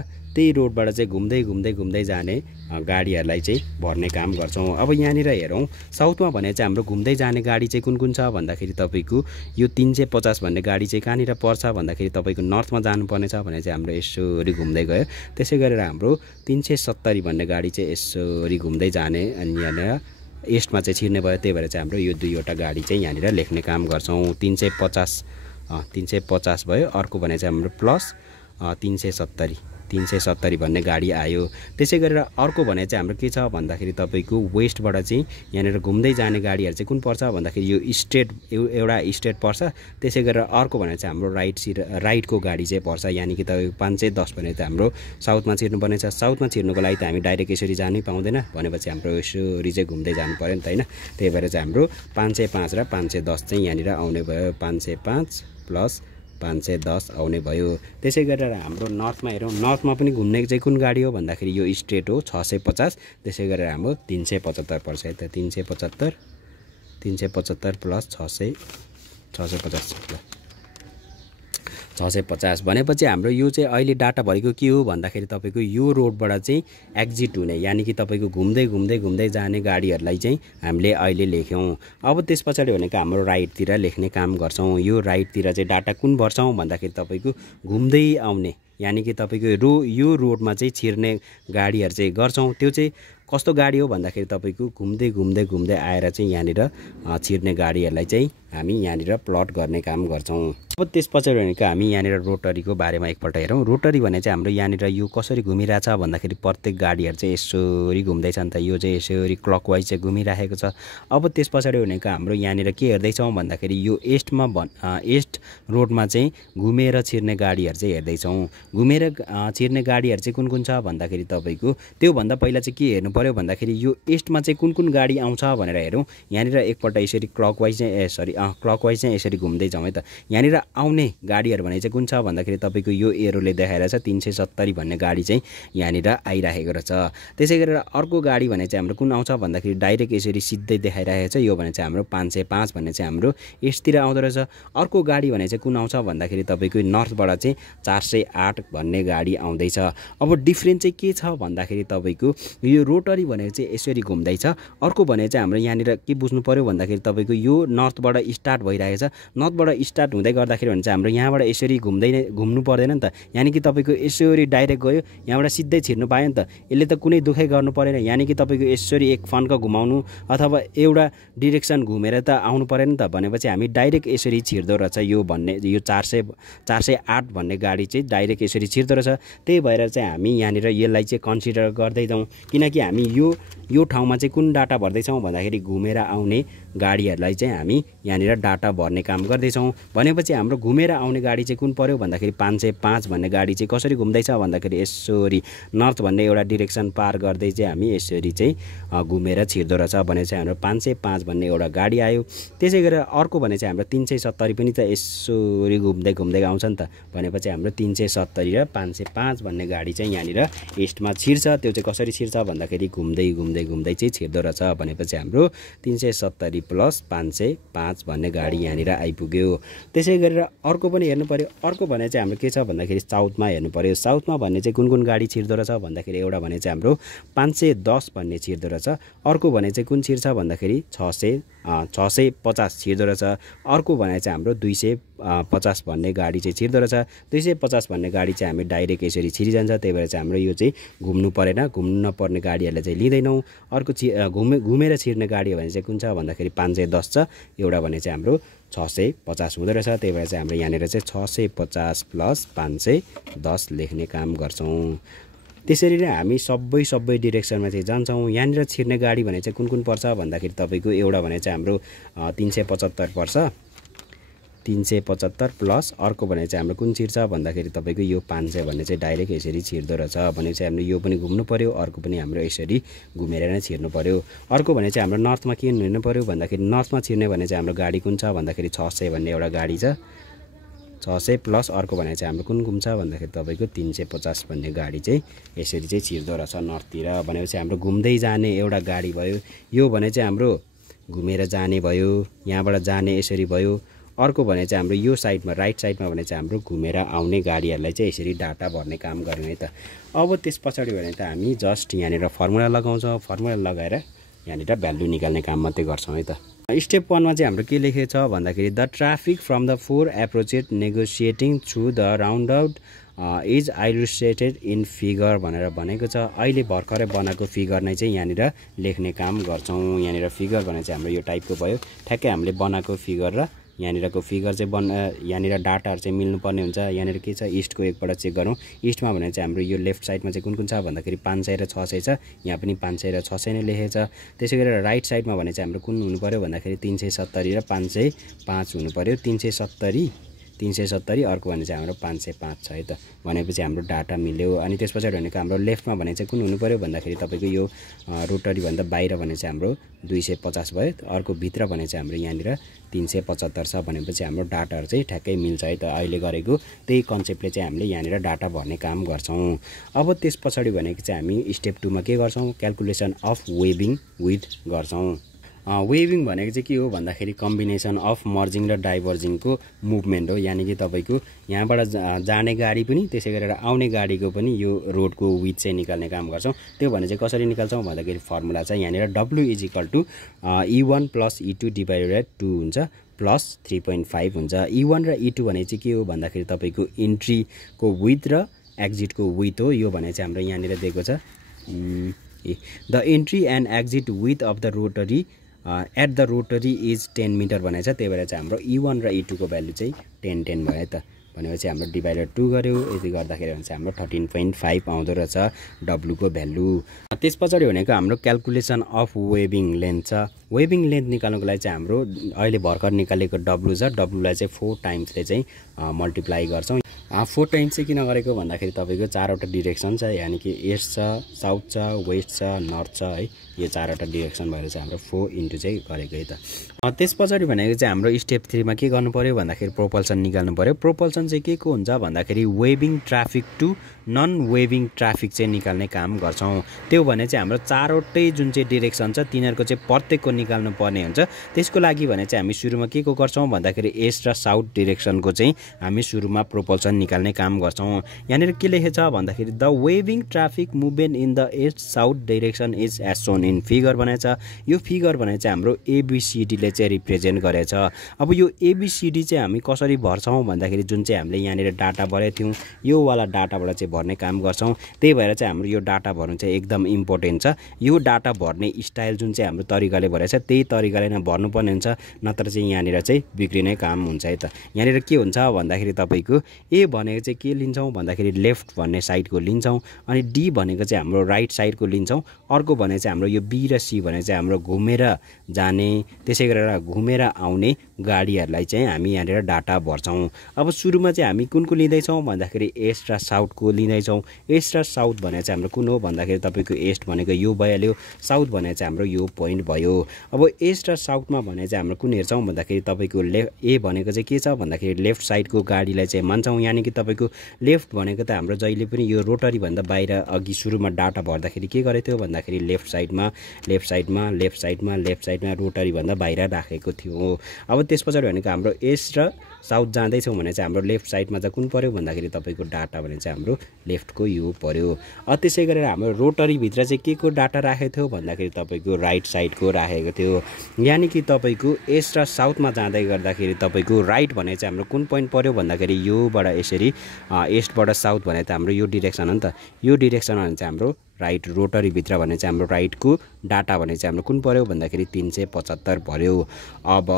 चाहिँ घुम्दै घुम्दै घुम्दै जाने गाडीहरूलाई चाहिँ भर्ने काम गर्छौँ। अब यहाँनिर हेरौँ साउथमा भने चाहिँ हाम्रो घुम्दै जाने गाडी चाहिँ कुन कुन छ भन्दाखेरि तपाईँको यो 350 भन्ने गाडी चाहिँ कहाँनिर पर्छ भन्दाखेरि तपाईँको नर्थमा जानुपर्ने छ भने चाहिँ हाम्रो यसरी घुम्दै गयो। त्यसै गरेर हाम्रो 370 भन्ने गाडी चाहिँ यसरी घुम्दै जाने अनि यहाँनिर ईस्टमा चाहिँ छिर्ने भयो। त्यही भएर चाहिँ हाम्रो यो दुईवटा गाडी चाहिँ यहाँनिर लेख्ने काम गर्छौँ। 350 भयो। अर्को भने चाहिँ हाम्रो प्लस 370 भन्ने गाडी आयो। त्यसै गरेर अर्को भने चाहिँ हाम्रो के छ भन्दाखेरि तपाईँको वेस्टबाट चाहिँ यहाँनिर घुम्दै जाने गाडीहरू चाहिँ कुन पर्छ भन्दाखेरि यो स्ट्रेट एउटा स्ट्रेट पर्छ। त्यसै गरेर अर्को भने चाहिँ हाम्रो राइटको गाडी चाहिँ पर्छ, यानि कि तपाईँको 510 भने चाहिँ हाम्रो साउथमा छिर्नुपर्ने छ। साउथमा छिर्नुको लागि त हामी डाइरेक्ट यसरी जानै पाउँदैन, भनेपछि हाम्रो यसरी चाहिँ घुम्दै जानु पऱ्यो नि त होइन। त्यही भएर चाहिँ हाम्रो 505 र 510 चाहिँ यहाँनिर आउने भयो। 505 प्लस 510 आउने भयो। त्यसै गरेर हाम्रो नर्थमा हेरौँ। नर्थमा पनि घुम्ने चाहिँ कुन गाडी हो भन्दाखेरि यो स्ट्रेट हो 650। त्यसै गरेर हाम्रो 375 पर्छ है त। 375 प्लस 650 भनेपछि हाम्रो यो चाहिँ अहिले डाटा भएको के हो भन्दाखेरि तपाईँको यो रोडबाट चाहिँ एक्जिट हुने, यानि कि तपाईँको घुम्दै घुम्दै घुम्दै जाने गाडीहरूलाई चाहिँ हामीले अहिले लेख्यौँ। अब त्यस पछाडि भनेको हाम्रो राइटतिर लेख्ने काम गर्छौँ। यो राइटतिर चाहिँ डाटा कुन भर्छौँ भन्दाखेरि तपाईँको घुम्दै आउने, यानी कि तपाईँको यो रोडमा चाहिँ छिर्ने गाडीहरू चाहिँ गर्छौँ। त्यो चाहिँ कस्तो गाडी हो भन्दाखेरि तपाईँको घुम्दै घुम्दै घुम्दै आएर चाहिँ यहाँनिर छिर्ने गाडीहरूलाई चाहिँ हामी यहाँनिर प्लट गर्ने काम गर्छौँ। अब त्यस पछाडि भनेको हामी यहाँनिर रोटरीको बारेमा एकपल्ट हेरौँ। रोटरी भने चाहिँ हाम्रो यहाँनिर यो कसरी घुमिरहेछ भन्दाखेरि प्रत्येक गाडीहरू चाहिँ यसरी घुम्दैछ नि त, यो चाहिँ यसरी क्लकवाइज चाहिँ घुमिरहेको छ। अब त्यस पछाडि भनेको हाम्रो यहाँनिर के हेर्दैछौँ भन्दाखेरि यो ईस्ट रोडमा चाहिँ घुमेर छिर्ने गाडीहरू चाहिँ हेर्दैछौँ। घुमेर छिर्ने गाडीहरू चाहिँ कुन कुन छ भन्दाखेरि तपाईँको त्योभन्दा पहिला चाहिँ के हेर्नु पर्यो भन्दाखेरि यो ईस्टमा चाहिँ कुन कुन गाडी आउँछ भनेर हेरौँ। यहाँनिर एकपल्ट यसरी क्लकवाइज चाहिँ क्लकवाइज चाहिँ यसरी घुम्दै जाउँ है त। यहाँनिर आउने गाडीहरू भने चाहिँ कुन छ भन्दाखेरि तपाईँको यो एरोले देखाइरहेछ 370 भन्ने गाडी चाहिँ यहाँनिर आइरहेको रहेछ। त्यसै गरेर अर्को गाडी भने चाहिँ हाम्रो कुन आउँछ भन्दाखेरि डाइरेक्ट यसरी सिधै देखाइरहेको छ, यो भने चाहिँ हाम्रो 505 भन्ने चाहिँ हाम्रो ईस्टतिर आउँदो रहेछ। अर्को गाडी भने चाहिँ कुन आउँछ भन्दाखेरि तपाईँको नर्थबाट चाहिँ 408 भन्ने गाडी आउँदैछ। अब डिफ्रेन्स चाहिँ के छ भन्दाखेरि तपाईँको यो रोटरी भनेको चाहिँ यसरी घुम्दैछ, अर्को भने चाहिँ हाम्रो यहाँनिर के बुझ्नु पर्यो भन्दाखेरि तपाईँको यो नर्थबाट स्टार्ट भइरहेको छ। नर्थबाट स्टार्ट हुँदै गर्दाखेरि भने चाहिँ हाम्रो यहाँबाट यसरी घुम्नु पर्दैन नि त, यानि कि तपाईँको यसरी डाइरेक्ट गयो, यहाँबाट सिधै छिर्नु पायो नि त। यसले त कुनै दुःखै गर्नु परेन, यानि कि तपाईँको यसरी एक फन्क घुमाउनु अथवा एउटा डिरेक्सन घुमेर त आउनु परेन नि त। भनेपछि हामी डाइरेक्ट यसरी छिर्दो रहेछ यो 408 भन्ने गाडी चाहिँ डाइरेक्ट यसरी छिर्दो रहेछ। त्यही भएर चाहिँ हामी यहाँनिर यसलाई चाहिँ कन्सिडर गर्दैछौँ, किनकि हामी यो ठाउँमा चाहिँ कुन डाटा भर्दैछौँ भन्दाखेरि घुमेर आउने गाडीहरूलाई चाहिँ हामी यहाँनिर डाटा भर्ने काम गर्दैछौँ। भनेपछि हाम्रो घुमेर आउने गाडी चाहिँ कुन पर्यो भन्दाखेरि 505 भन्ने गाडी चाहिँ कसरी घुम्दैछ भन्दाखेरि यसरी नर्थ भन्ने एउटा डिरेक्सन पार गर्दै चाहिँ हामी यसरी चाहिँ घुमेर छिर्दो रहेछ भने चाहिँ हाम्रो 505 भन्ने एउटा गाडी आयो। त्यसै गरेर अर्को भने चाहिँ हाम्रो 370 पनि त यसरी घुम्दै घुम्दै आउँछ नि त। भनेपछि हाम्रो 370 र 505 भन्ने गाडी चाहिँ यहाँनिर ईस्टमा छिर्छ। त्यो चाहिँ कसरी छिर्छ भन्दाखेरि घुम्दै घुम्दै घुम्दै चाहिँ छिर्दो रहेछ। भनेपछि हाम्रो 370 प्लस 505 भन्ने गाडी यहाँनिर आइपुग्यो। त्यसै गरेर अर्को पनि हेर्नु पर्यो। अर्को भने चाहिँ हाम्रो के छ भन्दाखेरि साउथमा हेर्नु पर्यो। साउथमा भन्ने चाहिँ कुन कुन गाडी छिर्दो रहेछ भन्दाखेरि एउटा भने चाहिँ हाम्रो 510 भन्ने छिर्दो रहेछ। अर्को भने चाहिँ कुन छिर्छ भन्दाखेरि 650 छिर्दो रहेछ। अर्को भने चाहिँ हाम्रो 250 भन्ने गाडी चाहिँ छिर्दो रहेछ। 250 भन्ने गाडी चाहिँ हामी डाइरेक्ट यसरी छिरिजान्छ। त्यही भएर चाहिँ हाम्रो यो चाहिँ घुम्नु परेन, घुम्नु नपर्ने गाडीहरूलाई चाहिँ लिँदैनौँ। अर्को घुमेर छिर्ने गाडी भने चाहिँ कुन छ भन्दाखेरि 510 छ, एउटा भने चाहिँ हाम्रो 650 हुँदो रहेछ। त्यही भएर चाहिँ हाम्रो यहाँनिर चाहिँ 650 प्लस 510 लेख्ने काम गर्छौँ। त्यसरी नै हामी सबै डिरेक्सनमा चाहिँ जान्छौँ। यहाँनिर छिर्ने गाडी भने चाहिँ कुन कुन पर्छ भन्दाखेरि तपाईँको एउटा भने चाहिँ हाम्रो 375 पर्छ, 375 प्लस अर्को भने चाहिँ हाम्रो कुन छिर्छ भन्दाखेरि तपाईँको यो 500 भन्ने चाहिँ डाइरेक्ट यसरी छिर्दो रहेछ। भनेपछि हामीले यो पनि घुम्नु पर्यो, अर्को पनि हाम्रो यसरी घुमेर नै छिर्नु पर्यो। अर्को भने चाहिँ हाम्रो नर्थमा के हुनु पर्यो भन्दाखेरि नर्थमा छिर्ने भने चाहिँ हाम्रो गाडी कुन छ भन्दाखेरि 600 भन्ने एउटा गाडी छ, 600 प्लस अर्को भने चाहिँ हाम्रो कुन घुम्छ भन्दाखेरि तपाईँको 350 भन्ने गाडी चाहिँ यसरी चाहिँ छिर्दो रहेछ नर्थतिर। भनेपछि हाम्रो घुम्दै जाने एउटा गाडी भयो, यो भने चाहिँ हाम्रो घुमेर जाने भयो, यहाँबाट जाने यसरी भयो। अर्को भने चाहिँ हाम्रो यो साइडमा राइट साइडमा भने चाहिँ हाम्रो घुमेर आउने गाडीहरूलाई चाहिँ यसरी डाटा भर्ने काम गर्ने है त। अब त्यस पछाडि भने त हामी जस्ट यहाँनिर फर्मुला लगाउँछौँ, फर्मुला लगाएर यहाँनिर भ्यालु निकाल्ने काम मात्रै गर्छौँ है त। स्टेप 1 मा चाहिँ हाम्रो के लेखेको छ भन्दाखेरि the traffic from the 4 approached negotiating through the roundabout is illustrated in figure भनेर भनेको छ। अहिले भर्खरै बनाएको फिगर नै चाहिँ यहाँनिर लेख्ने काम गर्छौँ। यहाँनिर फिगर भने चाहिँ हाम्रो यो टाइपको भयो, ठ्याक्कै हामीले बनाएको फिगर र यहाँनिरको फिगर चाहिँ यहाँनिर डाटाहरू चाहिँ मिल्नुपर्ने हुन्छ। यहाँनिर के छ इस्टको एकपल्ट चेक गरौँ। इस्टमा भने चाहिँ हाम्रो यो लेफ्ट साइडमा चाहिँ कुन कुन छ भन्दाखेरि 500 र 600 छ, यहाँ पनि 500 र 600 नै लेखेको छ। त्यसै गरेर राइट साइडमा भने चाहिँ हाम्रो कुन हुनु पर्यो भन्दाखेरि 370 र 505 हुनु पर्यो। 370 अर्को भने चाहिँ हाम्रो 505 छ है त। भनेपछि हाम्रो डाटा मिल्यो। अनि त्यस पछाडि भनेको हाम्रो लेफ्टमा भने चाहिँ कुन हुनु पर्यो भन्दाखेरि तपाईँको यो रोटरीभन्दा बाहिर भने चाहिँ हाम्रो 250 भयो, अर्को भित्र भने चाहिँ हाम्रो यहाँनिर 375 छ। भनेपछि हाम्रो डाटाहरू चाहिँ ठ्याक्कै मिल्छ है त। अहिले गरेको त्यही कन्सेप्टले चाहिँ हामीले यहाँनिर डाटा भर्ने काम गर्छौँ। अब त्यस पछाडि भनेको चाहिँ हामी स्टेप 2 मा के गर्छौँ, क्यालकुलेसन अफ वेभिङ विथ गर्छौँ। वेभिङ भनेको चाहिँ के हो भन्दाखेरि कम्बिनेसन अफ मर्जिङ र डाइभर्जिङको मुभमेन्ट हो। यानि कि तपाईँको यहाँबाट जाने गाडी पनि त्यसै गरेर आउने गाडीको पनि यो रोडको विथ चाहिँ निकाल्ने काम गर्छौँ। त्यो भने चाहिँ कसरी निकाल्छौँ भन्दाखेरि फर्मुला चाहिँ यहाँनिर W = E1 + E2 / 2 हुन्छ प्लस 3.5 हुन्छ। E1 र E2 भने चाहिँ के हो भन्दाखेरि तपाईँको इन्ट्रीको विथ र एक्जिटको विथ हो, यो भने चाहिँ हाम्रो यहाँनिर दिएको छ the entry and exit width of the rotary at the rotary is 10 metre भनेको छ। त्यही भएर चाहिँ हाम्रो E1 र E2 को भ्यालु चाहिँ 10 भयो त। भनेपछि हाम्रो डिभाइडेड 2 गर्यो, यति गर्दाखेरि भने चाहिँ हाम्रो 13.5 आउँदो रहेछ W को भ्यालु। त्यस पछाडि भनेको हाम्रो क्याल्कुलेसन अफ वेभिङ लेन्थ छ। वेभिङ लेन्थ निकाल्नुको लागि चाहिँ हाम्रो अहिले भर्खर निकालेको W छ, W लाई चाहिँ 4 टाइम्सले चाहिँ मल्टिप्लाई गर्छौं। 4 टाइम्स चाहिँ किन गरेको भन्दाखेरि तपाईको 4वटा डिरेक्सन छ, यानी कि ईस्ट छ, साउथ छ, वेस्ट छ, नर्थ छ है। यो 4वटा डिरेक्सन भएर चाहिँ हाम्रो 4 इन्टु चाहिँ गरेको है त। त्यस पछाडि भनेको चाहिँ हाम्रो स्टेप 3 मा के गर्नु पर्यो भन्दाखेरि प्रोपल्सन निकाल्नु पर्यो। प्रोपल्सन चाहिँ के को हुन्छ भन्दाखेरि weaving traffic to non weaving traffic चाहिँ निकाल्ने काम गर्छौं। त्यो भने चाहिँ हाम्रो 4वटै जुन चाहिँ डिरेक्सन छ तिनीहरुको चाहिँ प्रत्येकको निकाल्नु पर्ने हुन्छ। त्यसको लागि भने चाहिँ हामी सुरुमा के को गर्छौं भन्दाखेरि ईस्ट र साउथ डिरेक्सनको चाहिँ हामी सुरुमा प्रोपल्सन निकाल्ने काम गर्छौं। यहाँनिर के लेखेछ भन्दाखेरि the weaving traffic movement in the east south direction is as shown in figure भनेछ। यो फिगर भने चाहिँ हाम्रो ABCD ले चाहिँ रिप्रेजेन्ट गरेछ। अब यो ABCD चाहिँ हामी कसरी भर्छौं भन्दाखेरि जुन चाहिँ हामीले यहाँनिर डाटा भरेको थियौं यो वाला डाटाबाट चाहिँ भर्ने काम गर्छौं। त्यही भएर चाहिँ हाम्रो यो डाटा भर्नु चाहिँ एकदम इम्पोर्टेन्ट छ। यो डाटा भर्ने स्टाइल जुन चाहिँ हाम्रो तरिकाले भरेछ त्यही तरिकाले नै भर्नुपर्ने हुन्छ, नत्र चाहिँ यहाँनिर चाहिँ बिग्रिने काम हुन्छ है त। यहाँनिर के हुन्छ भन्दाखेरि तपाईको A भनेको चाहिँ के लिन्छौं भन्दाखेरि लेफ्ट भन्ने साइडको लिन्छौं, अनि D भनेको चाहिँ हाम्रो राइट साइडको लिन्छौं। अर्को भने चाहिँ हाम्रो यो B र C भने चाहिँ हाम्रो घुमेर जाने त्यसै गरेर घुमेर आउने गाडीहरुलाई चाहिँ हामी यहाँनिर डाटा भर्छौं। अब सुरुमा चाहिँ हामी कुनको लिँदै छौं भन्दाखेरि ईस्ट र साउथको लिँदै छौं। ईस्ट र साउथ भने चाहिँ हाम्रो कुन हो भन्दाखेरि तपाईको ईस्ट भनेको यो भइहाल्यो, साउथ भने चाहिँ हाम्रो यो पोइन्ट भयो। अब ईस्ट र साउथमा भने चाहिँ हाम्रो कुन हेर्छौं भन्दाखेरि तपाईको A भनेको चाहिँ के छ भन्दाखेरि लेफ्ट साइडको गाडीलाई चाहिँ मान्छौं, यानी कि तपाईको लेफ्ट भनेको त हाम्रो जहिले पनि यो रोटरी भन्दा बाहिर अघि सुरुमा डाटा भर्दाखेरि के गरेको थियो भन्दाखेरि लेफ्ट साइडमा रोटरी भन्दा बाहिर राखेको थियो। अब त्यसपछि भनेको हाम्रो ईस्ट र साउथ जाँदै छौं भने चाहिँ हाम्रो लेफ्ट साइडमा चाहिँ कुन पर्यो भन्दाखेरि तपाईको डाटा भने चाहिँ हाम्रो लेफ्टको यो पर्यो। त्यसै गरेर हाम्रो रोटरी भित्र चाहिँ के को डाटा राखेको थियो भन्दाखेरि तपाईको राइट साइडको राखेको थियो। यानी कि तपाईको ईस्ट र साउथमा जाँदै गर्दाखेरि तपाईको राइट भने चाहिँ हाम्रो कुन पोइन्ट पर्यो भन्दाखेरि योबाट यसरी ईस्टबाट साउथ भने त हाम्रो यो डिरेक्सन हो नि त। यो डिरेक्सन भने चाहिँ हाम्रो राइट रोटरी भित्र भने चाहिँ हाम्रो राइटको डाटा भने चाहिँ हाम्रो कुन पर्यो भन्दाखेरि 375 पर्यो। अब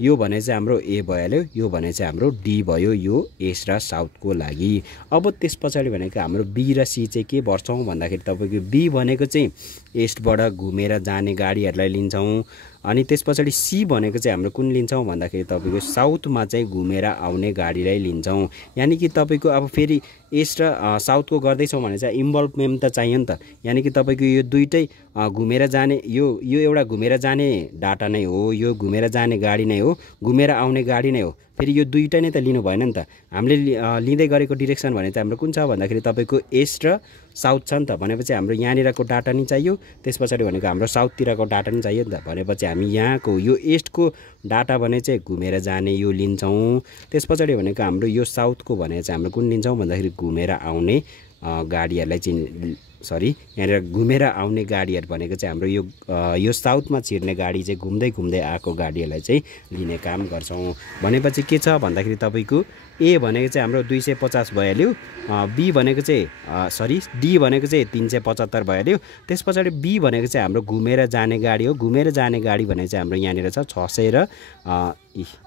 यो भने चाहिँ हाम्रो A भइहाल्यो, यो भने चाहिँ हाम्रो D भयो, यो ईस्ट र साउथको लागि। अब त्यसपछि भनेको हाम्रो B र C चाहिँ के भर्छौं भन्दाखेरि तपाईको B भनेको चाहिँ ईस्टबाट घुमेर जाने गाडीहरुलाई लिन्छौं, अनि त्यसपछि C भनेको चाहिँ हाम्रो कुन लिन्छौं भन्दाखेरि तपाईको साउथमा चाहिँ घुमेर आउने गाडीलाई लिन्छौं। यानी कि तपाईको अब फेरि ईस्ट र साउथको गर्दै छौं भने चाहिँ इन्भल्भमेन्ट त चाहियो नि त। यानी कि तपाईको यो दुईटै घुमेर जाने यो एउटा घुमेर जाने डाटा नै हो, यो घुमेर जाने गाडी नै हो, घुमेर आउने गाडी नै हो। फेरि यो दुईटै नै त लिनु भएन नि त। हामीले लिँदै गरेको डिरेक्सन भने चाहिँ हाम्रो कुन छ भन्दाखेरि तपाईको ईस्ट र साउथ छ नि त। भनेपछि हाम्रो यहाँनिरको डाटा नि चाहियो, त्यसपछि भनेको हाम्रो साउथतिरको डाटा नि चाहियो नि त। भनेपछि हामी यहाँको यो ईस्टको डाटा भने चाहिँ घुमेर जाने यो लिन्छौं। त्यसपछि भनेको हाम्रो यो साउथको भने चाहिँ हाम्रो कुन लिन्छौं भन्दाखेरि घुमेर आउने गाडीहरुलाई चाहिँ यहाँनिर घुमेर आउने गाडीहरु भनेको चाहिँ हाम्रो यो साउथमा छिर्ने गाडी चाहिँ घुम्दै घुम्दै आएको गाडीहरुलाई चाहिँ लिने काम गर्छौं। भनेपछि के छ भन्दाखेरि तपाईको A भनेको चाहिँ हाम्रो 250 भइहाल्यो, B भनेको चाहिँ D भनेको चाहिँ 375 भइहाल्यो। त्यसपछि B भनेको चाहिँ हाम्रो घुमेर जाने गाडी हो। घुमेर जाने गाडी भने चाहिँ हाम्रो यहाँनिर छ 600 र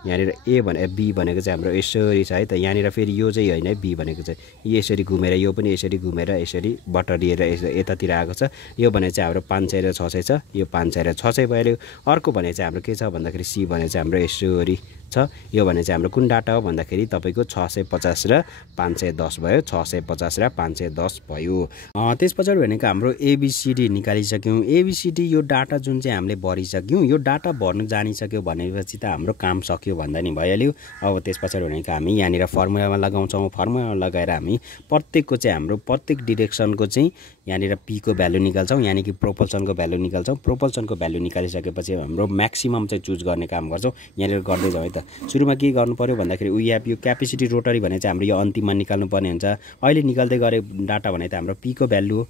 यहाँनिर B भनेको चाहिँ हाम्रो यसरी छ है त। यहाँनिर फेरि यो चाहिँ हैन है, B भनेको चाहिँ यसरी घुमेर, यो पनि यसरी घुमेर यसरी बटरिएर यतातिर आएको छ। यो भने चाहिँ हाम्रो 500 र 600 छ, यो 500 र 600 भइहाल्यो। अर्को भने चाहिँ हाम्रो के छ भन्दाखेरि C भने चाहिँ हाम्रो यसरी छ। यो भने चाहिँ हाम्रो कुन डाटा हो भन्दाखेरि तपाईको 650 र 510 भयो, 650 र 510 भयो। त्यसपछि भनेको हाम्रो ABCD निकालिसक्यौं। ABCD यो डाटा जुन चाहिँ हामीले भरिसक्यौं, यो डाटा भर्नु जानिसक्यो भनेपछि त हाम्रो काम सक्यो भन्दा नि भइहाल्यो। अब त्यसपछि भनेको हामी यहाँनिर फर्मुलामा लगाउँछौं। फर्मुलामा लगाएर हामी प्रत्येकको चाहिँ हाम्रो प्रत्येक डिरेक्सनको चाहिँ यहाँनिर P को भ्यालु निकाल्छौं, यानी कि प्रोपल्सनको भ्यालु निकाल्छौं। प्रोपल्सनको भ्यालु निकालिसकेपछि हाम्रो म्याक्सिमम चाहिँ चुज गर्ने काम गर्छौं। यहाँनिर गर्दै जाउँ है त। सुरुमा के गर्नु पर्यो भन्दाखेरि वी ह्याभ यो क्यापेसिटी रोटरी भने चाहिँ हाम्रो यो अन्तिममा निकाल्नु पर्ने हुन्छ। अहिले निकाल्दै गरे डाटा भने त हाम्रो P को भ्यालु हो।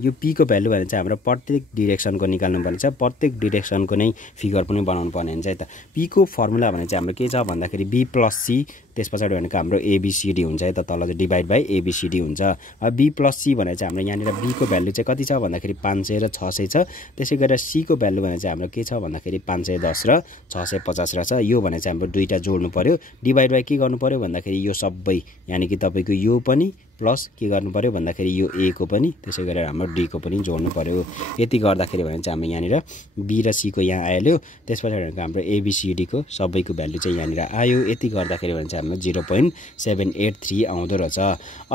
यो P को भ्यालु भने चाहिँ हाम्रो प्रत्येक डिरेक्सनको निकाल्नु पर्ने छ, प्रत्येक डिरेक्सनको नै फिगर पनि बनाउनु पर्ने हुन्छ है त। P को फर्मुला भने चाहिँ हाम्रो के छ भन्दाखेरि B + C त्यस पछाडि भनेको हाम्रो ABCD हुन्छ है त, तल चाहिँ डिभाइड बाई ABCD हुन्छ। अब B + C भने चाहिँ हाम्रो यहाँनिर B को भ्यालु चाहिँ कति छ भन्दाखेरि 500 र 600 छ। त्यसै गरेर C को भ्यालु भने चाहिँ हाम्रो के छ भन्दाखेरि 510 र 650 रहेछ। यो भने चाहिँ हाम्रो दुईटा जोड्नु पर्यो, डिभाइड बाई के गर्नु पर्यो भन्दाखेरि यो सबै यानि कि तपाईको यो पनि प्लस के गर्नु पर्यो भन्दाखेरि यो A को पनि त्यसै गरेर हाम्रो D को पनि जोड्नु पर्यो। यति गर्दाखेरि भने चाहिँ हाम्रो यहाँनिर B र C को यहाँ आइहाल्यो। त्यसपछि भनेको हाम्रो ABCD को सबैको भ्यालु चाहिँ यहाँनिर आयो। यति गर्दाखेरि भने चाहिँ हाम्रो 0.783 आउँदो रहेछ।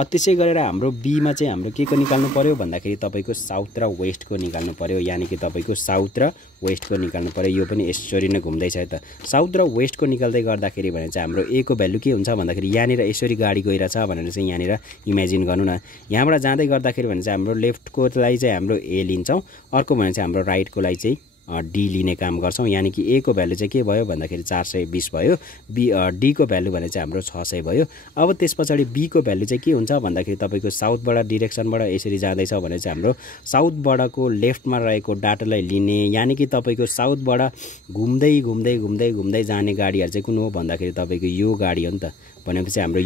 त्यसै गरेर हाम्रो B मा चाहिँ हाम्रो के को निकाल्नु पर्यो भन्दाखेरि तपाईको साउथ र वेस्ट को निकाल्नु पर्यो, यानि कि तपाईको साउथ र वेस्ट को निकाल्नु पर्यो। यो पनि यसरी नै घुम्दैछ है त। साउथ र वेस्ट को निकाल्दै गर्दाखेरि भने चाहिँ हाम्रो A को भ्यालु के हुन्छ भन्दाखेरि यहाँनिर यसरी गाडी गइरहेछ भनेर चाहिँ यहाँनिर इमेजिन गर्नु न। यहाँबाट जाँदै गर्दाखेरि भने चाहिँ हाम्रो लेफ्टकोलाई चाहिँ हाम्रो A लिन्छौँ, अर्को भने चाहिँ हाम्रो राइटकोलाई चाहिँ D लिने काम गर्छौँ। यानि कि A को भ्यालु चाहिँ के भयो भन्दाखेरि 420 भयो, D को भ्यालु भने चाहिँ हाम्रो 600 भयो। अब त्यस पछाडि B को भ्यालु चाहिँ के हुन्छ भन्दाखेरि तपाईँको साउथबाट डिरेक्सनबाट यसरी जाँदैछ भने चाहिँ हाम्रो साउथबाटको लेफ्टमा रहेको डाटालाई लिने, यानि कि तपाईँको साउथबाट घुम्दै घुम्दै घुम्दै घुम्दै जाने गाडीहरू चाहिँ कुन हो भन्दाखेरि तपाईँको यो गाडी हो नि त। भनेपछि हाम्रो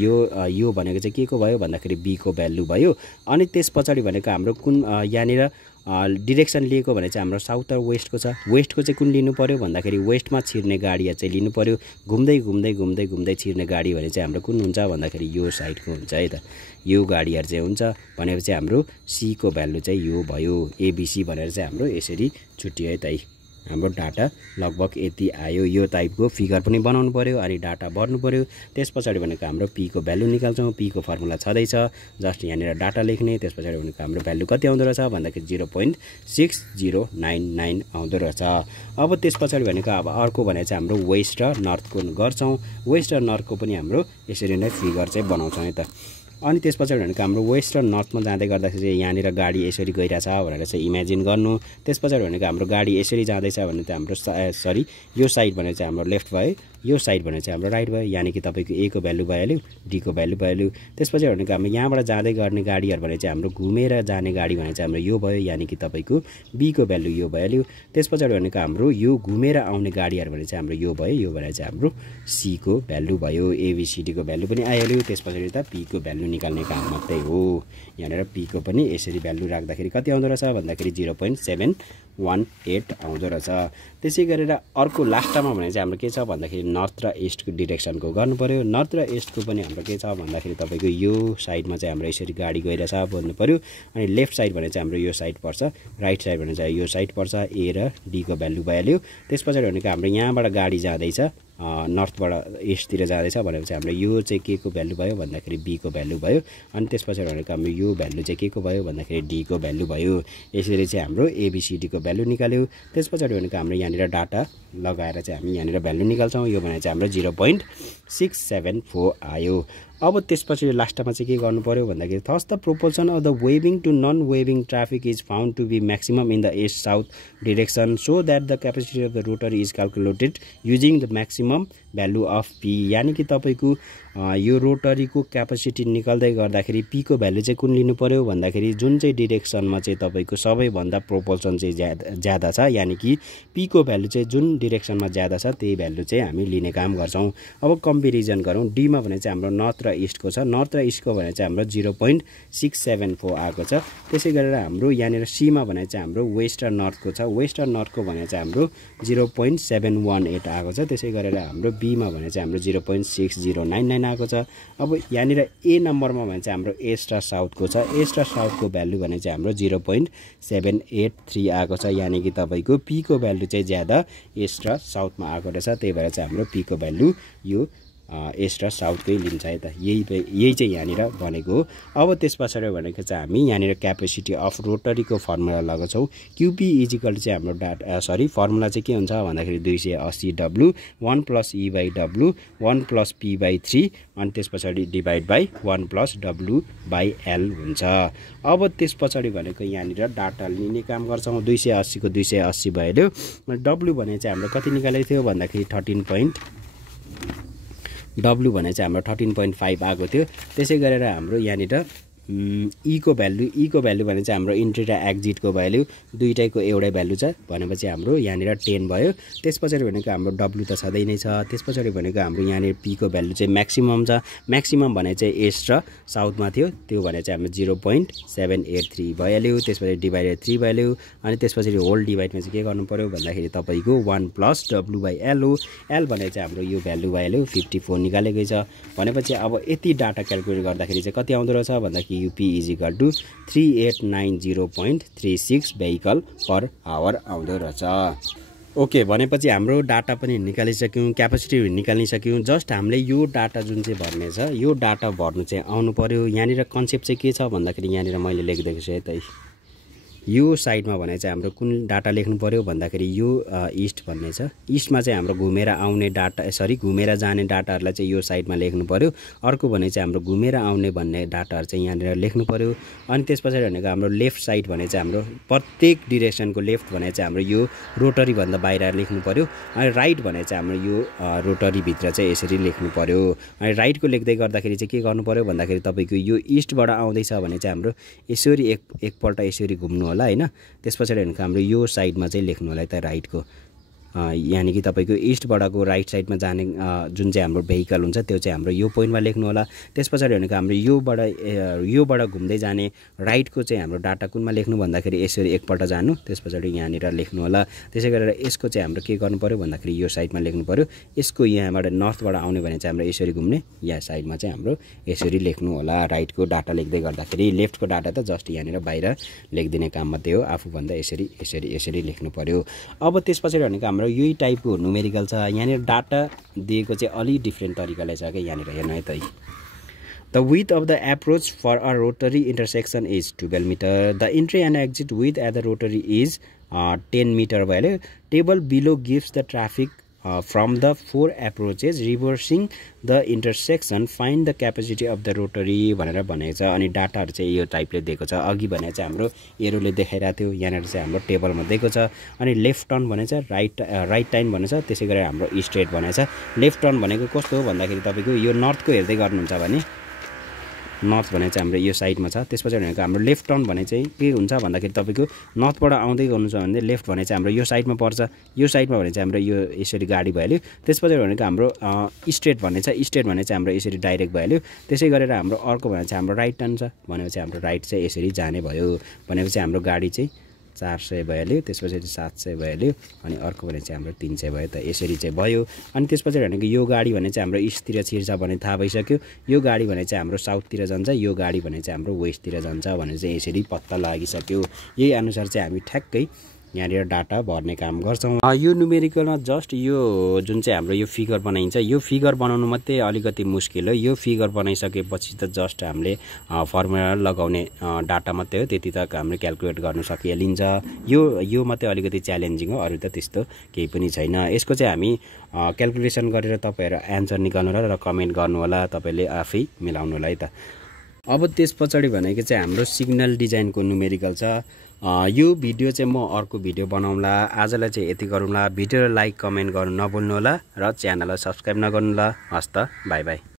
यो भनेको चाहिँ के को भयो भन्दाखेरि B को भ्यालु भयो। अनि त्यस पछाडि भनेको हाम्रो कुन यहाँनिर डिरेक्सन लिएको भने चाहिँ हाम्रो साउथ र वेस्टको छ। वेस्टको चाहिँ कुन लिनु पर्यो भन्दाखेरि वेस्टमा छिर्ने गाडीहरू चाहिँ लिनु पर्यो। घुम्दै घुम्दै घुम्दै घुम्दै छिर्ने गाडी भने चाहिँ हाम्रो कुन हुन्छ भन्दाखेरि यो साइडको हुन्छ है त, यो गाडीहरू चाहिँ हुन्छ। भनेपछि हाम्रो C को भ्यालु चाहिँ यो भयो। ABC भनेर चाहिँ हाम्रो यसरी छुट्टियो है त। हाम्रो डाटा लगभग यति आयो। यो टाइपको फिगर पनि बनाउनु पर्यो अनि डाटा भर्नु पर्यो। त्यस पछाडि भनेको हाम्रो P को भ्यालु निकाल्छौँ। P को फर्मुला छँदैछ, जस्ट यहाँनिर डाटा लेख्ने। त्यस पछाडि भनेको हाम्रो भ्यालु कति आउँदो रहेछ भन्दाखेरि 0.6099 आउँदो रहेछ। अब त्यस पछाडि भनेको अब अर्को भने चाहिँ हाम्रो वेस्ट र नर्थको गर्छौँ। वेस्ट र नर्थको पनि हाम्रो यसरी नै फिगर चाहिँ बनाउँछौँ है त। अनि त्यस पछाडि भनेको हाम्रो वेस्ट र नर्थमा जाँदै गर्दाखेरि चाहिँ यहाँनिर गाडी यसरी गइरहेछ भनेर चाहिँ इमेजिन गर्नु। त्यस पछाडि भनेको हाम्रो गाडी यसरी जाँदैछ भने चाहिँ हाम्रो यो साइड भने चाहिँ हाम्रो लेफ्ट भयो, यो साइड भने चाहिँ हाम्रो राइट भयो। यानि कि तपाईँको A को भ्यालु भइहाल्यो, D को भ्यालु भइहाल्यो। त्यसपछि भनेको हाम्रो यहाँबाट जाँदै गर्ने गाडीहरू भने चाहिँ हाम्रो घुमेर जाने गाडी भने चाहिँ हाम्रो यो भयो, यानि कि तपाईँको B को भ्यालु यो भइहाल्यो। त्यस पछाडि भनेको हाम्रो यो घुमेर आउने गाडीहरू भने चाहिँ हाम्रो यो भयो, यो भने चाहिँ हाम्रो C को भ्यालु भयो। ABCD को भ्यालु पनि आइहाल्यो। त्यस पछाडि त P को भ्यालु निकाल्ने काम मात्रै हो। यहाँनिर P को पनि यसरी भ्यालु राख्दाखेरि कति आउँदो रहेछ भन्दाखेरि 0.718 आउँदो रहेछ। त्यसै गरेर अर्को लास्टमा भने चाहिँ हाम्रो के छ भन्दाखेरि नर्थ र ईस्टको डिरेक्सनको गर्नु पर्यो। नर्थ र ईस्टको पनि हाम्रो के छ भन्दाखेरि तपाईँको यो साइडमा चाहिँ हाम्रो यसरी गाडी गइरहेछ भन्नु पर्यो। अनि लेफ्ट साइड भने चाहिँ हाम्रो यो साइड पर्छ, राइट साइड भने चाहिँ यो साइड पर्छ। A र D को भ्यालु भइहाल्यो। त्यस पछाडि भनेको हाम्रो यहाँबाट गाडी जाँदैछ नर्थबाट ईस्टतिर जाँदैछ भनेपछि हाम्रो यो चाहिँ के को भ्यालु भयो भन्दाखेरि B को भ्यालु भयो। अनि त्यस पछाडि भनेको हाम्रो यो भ्यालु चाहिँ के को भयो भन्दाखेरि D को भ्यालु भयो। यसरी चाहिँ हाम्रो ABCD को भ्यालु निकाल्यो। त्यस पछाडि भनेको हाम्रो यहाँनिर डाटा लगाएर चाहिँ हामी यहाँनिर भ्यालु निकाल्छौँ। यो भने चाहिँ हाम्रो 0.674 आयो। अब त्यसपछि लास्टमा चाहिँ के गर्नु पर्यो भन्दाखेरि thus the proportion of the weaving to non weaving traffic is found to be maximum in the east south direction so that the capacity of the rotary is calculated using the maximum value of P। यानि कि तपाईँको यो रोटरीको capacity निकाल्दै गर्दाखेरि P को value चाहिँ कुन लिनु पर्यो भन्दाखेरि जुन चाहिँ डिरेक्सनमा चाहिँ तपाईँको सबैभन्दा प्रोपोर्सन चाहिँ ज्यादा छ, यानि कि P को भ्यालु चाहिँ जुन डिरेक्सनमा ज्यादा छ त्यही भ्यालु चाहिँ हामी लिने काम गर्छौँ। अब कम्पेरिजन गरौँ। D मा भने चाहिँ हाम्रो नर्थ र ईस्टको छ। नर्थ र ईस्टको भने चाहिँ हाम्रो 0.674 आएको छ। त्यसै गरेर हाम्रो यहाँनिर C मा भने चाहिँ हाम्रो वेस्ट र नर्थको छ। वेस्ट र नर्थको भने चाहिँ हाम्रो 0.718 आएको छ। त्यसै गरेर हाम्रो B मा भने चाहिँ हाम्रो 0.6099 आएको छ। अब यहाँनिर A नम्बरमा भने चाहिँ हाम्रो ईस्ट र साउथको छ। ईस्ट र साउथको भ्यालु भने चाहिँ हाम्रो 0.783 आएको छ। यानि कि तपाईँको P को भ्यालु चाहिँ ज्यादा ईस्ट र साउथमा आएको रहेछ। त्यही भएर चाहिँ हाम्रो P को भ्यालु यो ईस्ट र साउथकै लिन्छ है त। यही चाहिँ यहाँनिर भनेको हो। अब त्यस पछाडि भनेको चाहिँ हामी यहाँनिर क्यापेसिटी अफ रोटरीको फर्मुला लगाउँछौँ। QP इजिकल चाहिँ हाम्रो फर्मुला चाहिँ के हुन्छ भन्दाखेरि 280W 1 + E/W 1 + P/3 अनि त्यस पछाडि डिभाइड बाई 1 + W/L हुन्छ। अब त्यस पछाडि भनेको यहाँनिर डाटा लिने काम गर्छौँ। 280 को 280 भइहाल्यो। W भने चाहिँ हाम्रो कति निकालेको थियो भन्दाखेरि W भने चाहिँ हाम्रो 13.5 आएको थियो। त्यसै गरेर हाम्रो यहाँनिर ई को भ्यालु भने चाहिँ हाम्रो इन्ट्री र एक्जिटको भ्यालु दुईटैको एउटै भ्यालु छ भनेपछि हाम्रो यहाँनिर 10 भयो। त्यसपछि भनेको हाम्रो डब्लु त छँदै नै छ। त्यसपछि भनेको हाम्रो यहाँनिर पी को भ्यालु चाहिँ म्याक्सिमम छ। म्याक्सिमम भने चाहिँ एस्ट र साउथमा थियो, त्यो भने चाहिँ हाम्रो 0.783 भइहाल्यो। त्यसपछि डिभाइडेड 3 भइहाल्यो। अनि त्यसपछि होल डिभाइडमा चाहिँ के गर्नु पर्यो भन्दाखेरि तपाईँको 1 + W/L हो। एल भने चाहिँ हाम्रो यो भ्यालु भइहाल्यो 54 निकालेकै छ। भनेपछि अब यति डाटा क्याल्कुलेट गर्दाखेरि चाहिँ कति आउँदो रहेछ भन्दाखेरि UP = 3890.36 vehicle per hour आउँदो रहेछ। ओके, भनेपछि हाम्रो डाटा पनि निकालिसक्यौँ, क्यापेसिटी निकालिसक्यौँ। जस्ट हामीले यो डाटा जुन चाहिँ भर्ने छ यो डाटा भर्नु चाहिँ आउनु पर्यो। यहाँनिर कन्सेप्ट चाहिँ के छ भन्दाखेरि यहाँनिर मैले लेखिदिएको छु है त, यो साइडमा भने चाहिँ हाम्रो कुन डाटा लेख्नु पर्यो भन्दाखेरि यो इस्ट भन्ने छ। इस्टमा चाहिँ हाम्रो घुमेर आउने डाटा घुमेर जाने डाटाहरूलाई चाहिँ यो साइडमा लेख्नु पर्यो। अर्को भने चाहिँ हाम्रो घुमेर आउने भन्ने डाटाहरू चाहिँ यहाँनिर लेख्नु पर्यो। अनि त्यसपछि भनेको हाम्रो लेफ्ट साइड भने चाहिँ हाम्रो प्रत्येक डिरेक्सनको लेफ्ट भने चाहिँ हाम्रो यो रोटरी भन्दा बाहिर लेख्नु पर्यो। अनि राइट भने चाहिँ हाम्रो यो रोटरीभित्र चाहिँ यसरी लेख्नु पर्यो। अनि राइटको लेख्दै गर्दाखेरि चाहिँ के गर्नु पर्यो भन्दाखेरि तपाईँको यो इस्टबाट आउँदैछ भने चाहिँ हाम्रो यसरी एकपल्ट यसरी घुम्नु होला हैन। त्यसपछि भनेको हाम्रो यो साइडमा चाहिँ लेख्नु होला त राइटको, यानी कि तपाईँको इस्टबाटको राइट साइडमा जाने जुन चाहिँ हाम्रो भेहिकल हुन्छ त्यो चाहिँ हाम्रो यो पोइन्टमा लेख्नु होला। त्यसपछि भनेको हाम्रो योबाट घुम्दै जाने राइटको चाहिँ हाम्रो डाटा कुनमा लेख्नु भन्दाखेरि यसरी एकपल्ट जानु, त्यसपछि यहाँनिर लेख्नु होला। त्यसै गरेर यसको चाहिँ हाम्रो के गर्नु पर्यो भन्दाखेरि यो साइडमा लेख्नु पर्यो। यसको यहाँबाट नर्थबाट आउने भने चाहिँ हाम्रो यसरी घुम्ने, यहाँ साइडमा चाहिँ हाम्रो यसरी लेख्नु होला। राइटको डाटा लेख्दै गर्दाखेरि लेफ्टको डाटा त जस्ट यहाँनिर बाहिर लेखिदिने काम मात्रै हो, आफूभन्दा यसरी लेख्नु पर्यो। अब त्यसपछि भनेको हाम्रो यही टाइपको न्युमेरिकल छ। यहाँनिर डाटा दिएको चाहिँ अलि डिफ्रेन्ट तरिकाले छ क्या। यहाँनिर हेर्नु है त, The width of the approach for a rotary intersection is 12 meter. The entry and exit width at the rotary is 10 meter भइहाल्यो। Table below gives the traffic from the 4 approaches reversing the intersection. Find the capacity of the rotary भनेर भनेको छ। अनि डाटाहरु चाहिँ यो टाइपले दिएको छ। अघि भने चाहिँ हाम्रो एरोले देखाइरहेको थियो, यहाँनिर चाहिँ हाम्रो टेबलमा दिएको छ। अनि लेफ्ट टर्न भनेछ, राइट टाइम भनेछ, त्यसै गरेर हाम्रो स्ट्रेट भनेछ। लेफ्ट टर्न भनेको कस्तो हो भन्दाखेरि तपाईको यो नर्थको हेर्दै गर्नुहुन्छ भने नर्थ भने चाहिँ हाम्रो यो साइडमा छ। त्यसपछि भनेको हाम्रो लेफ्ट टर्न भने चाहिँ के हुन्छ भन्दाखेरि तपाईको नर्थबाट आउँदै गर्नुहुन्छ भने लेफ्ट भने चाहिँ हाम्रो यो साइडमा पर्छ। यो साइडमा भने चाहिँ हाम्रो यो यसरी गाडी भइहाल्यो। त्यसपछि भनेको हाम्रो स्ट्रेट भन्ने छ। स्ट्रेट भने चाहिँ हाम्रो यसरी डाइरेक्ट भइहाल्यो। त्यसै गरेर हाम्रो अर्को भने चाहिँ हाम्रो राइट टर्न छ, भनेपछि हाम्रो राइट चाहिँ यसरी जाने भयो। भनेपछि हाम्रो गाडी चाहिँ 400 भइहाल्यो। त्यसपछि 700 भइहाल्यो। अनि अर्को भने चाहिँ हाम्रो 300 भयो। त यसरी चाहिँ भयो। अनि त्यसपछि भनेको यो गाडी भने चाहिँ हाम्रो इस्टतिर छिर्छ भने थाहा भइसक्यो। यो गाडी भने चाहिँ हाम्रो साउथतिर जान्छ, यो गाडी भने चाहिँ हाम्रो वेस्टतिर जान्छ भने चाहिँ यसरी पत्ता लागिसक्यो। यही अनुसार चाहिँ हामी ठ्याक्कै यहाँनिर डाटा भर्ने काम गर्छौँ। यो न्युमेरिकलमा जस्ट यो जुन चाहिँ हाम्रो यो फिगर बनाइन्छ, यो फिगर बनाउनु मात्रै अलिकति मुस्किल हो। यो फिगर बनाइसकेपछि त जस्ट हामीले फर्मुला लगाउने डाटा मात्रै हो, त्यति तक हामीले क्याल्कुलेट गर्न सकिहालिन्छ। यो मात्रै अलिकति च्यालेन्जिङ हो, अरू त त्यस्तो केही पनि छैन। यसको चाहिँ हामी क्याल्कुलेसन गरेर तपाईँहरू एन्सर निकाल्नु होला र कमेन्ट गर्नु होला, तपाईँले आफै मिलाउनु होला है त। अब त्यस पछाडि भनेको चाहिँ हाम्रो सिग्नल डिजाइनको न्युमेरिकल छ। यो भिडियो चाहिँ म अर्को भिडियो बनाउँला। आजलाई चाहिँ यति गरौँला। भिडियोलाई लाइक कमेन्ट गर्नु नभुल्नु होला र च्यानललाई सब्स्क्राइब नगर्नु होला। हस् त, बाई बाई।